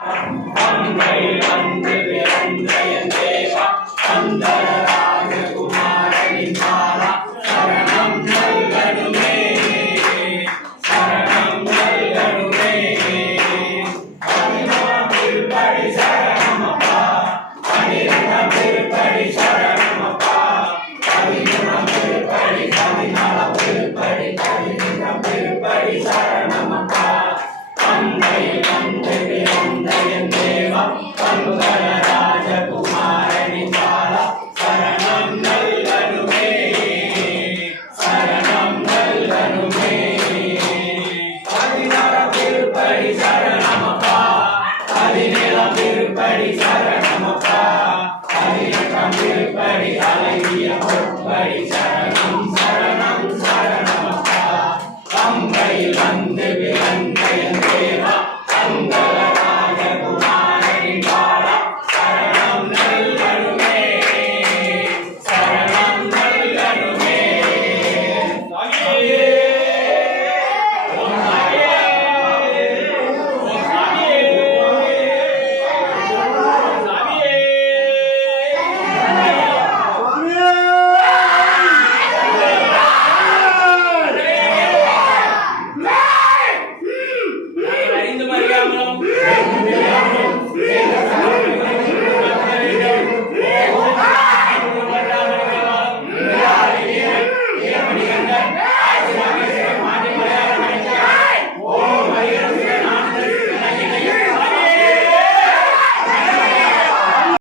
அம்மை வந்து பிறந்த என் தேவா அந்தர ராஜகுமாரனின் பாலா சரணம் நல்கணுமே சரணம் நல்கணுமே பதினோராம் திருப்படி சரணமப்பா பன்னிரண்டாம் திருப்படி சரணமப்பா பதிமூணாம் திருப்படி பதினாலாம் திருப்படி பதினைந்தாம் திருப்படி சரணமப்பா அம்மை வந்து பிறந்த என் தேவா அந்தர ராஜகுமாரனின் பாலா சரணம் நல்கணுமே சரணம் நல்கணுமே பதினாறாம் திருப்படி சரணமப்பா பதினேழாம் திருப்படி சரணமப்பா பதினெட்டாம் திருப்படி அழகிய பொற்படி சரணம்